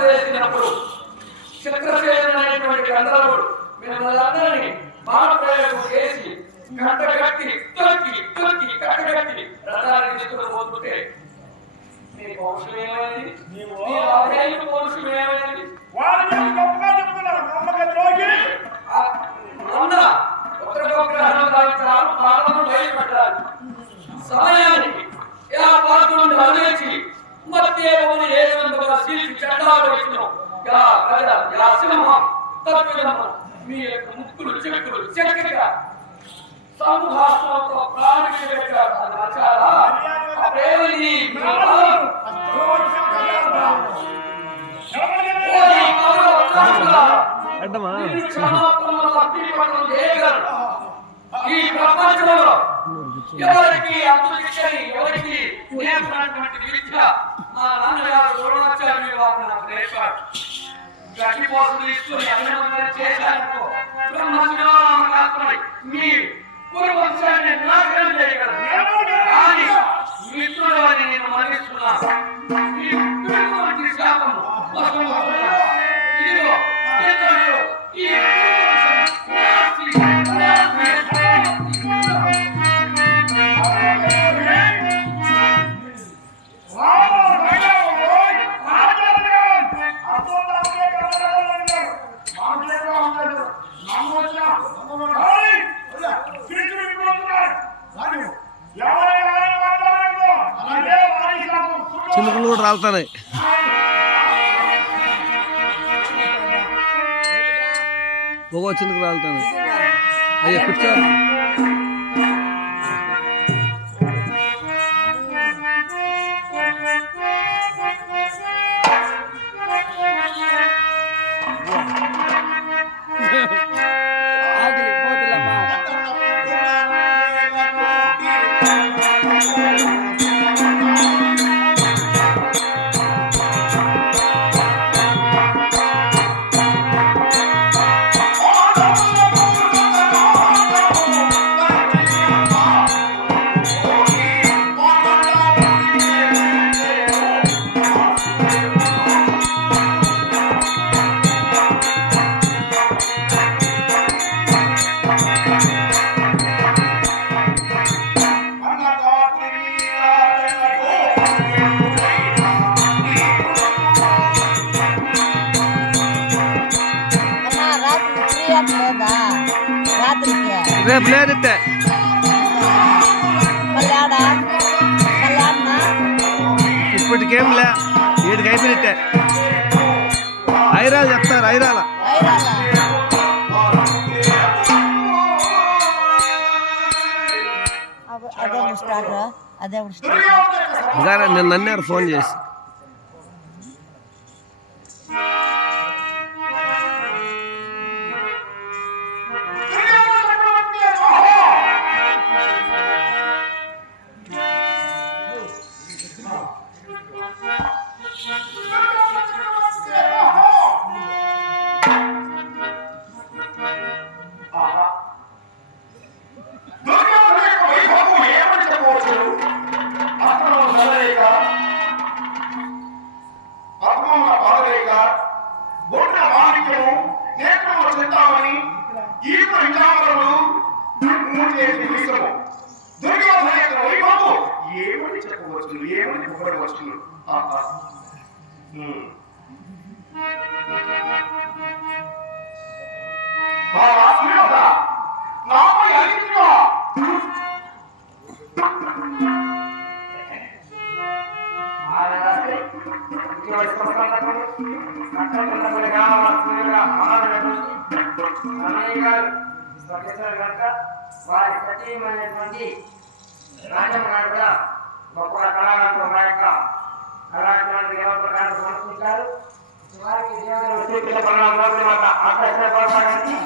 అప్పుడు చిత్రసేనటువంటి గంధర్వుడు మిమ్మల్ని అందరినీ బాణప్రయోగం చేసి గంట కట్టి తొక్కి తొక్కి కట్టగట్టి రథాన్ని తీసుకుని పోతుంటే నీ పౌరుషం ఏమైంది? నీ ఏమైంది? ఉత్తరగ్రహణం పాలన బయటపడ్డారు. సమయానికి యా పాత్రుని అవిచి మధ్యముని ఏమందుగా శిల్పి చండాలు వచ్చిన యా ప్రజ యా సింహం తప్పిదమ్మ మీ యొక్క ముక్కులు చెక్కులు చెక్కగా ప్రేమని. అడ్డమా తప్పిపడడం చేయగలరు. ఈ ప్రపంచంలో ఎవరికి అభివృద్ధి ఎవరికి? నేర్పినటువంటి విద్య మా నాన్నగారు ద్రోణాచార్యులు వారు నాకు నేర్పారు. గట్టి పోసులు ఇస్తూ అభినందన చేశారనుకో బ్రహ్మశివారామ కాకుండా మీ పూర్వవంశాన్ని చినుకులు కూడా రాలుతున్నాయి. ఒక్కో చినుకు రాలుతున్నాయి. అయ్యా కూర్చో రేపు లేదంటే మళ్ళీ ఆడ మళ్ళీ ఆడనా ఇప్పటికేం లే వీడికి అయిపోయినట్టే ఐరాలు చెప్తారు ఐరాల ఐరాల అవ- అదే స్టార్ట్ అదే స్టార్ట్ చెప్తామని నిన్న అన్నారు ఫోన్ చేసి ఏమని చెప్పవచ్చు? ఏమని పొగడవచ్చు ఆహా నాపై వారి సతీమైనటువంటి రాజమ్మ కూడా గొప్ప కళాకారులు మా యొక్క కళాకారులు సమర్పించారు వారికి దేవుడు ఆకర్షణ కోరడానికి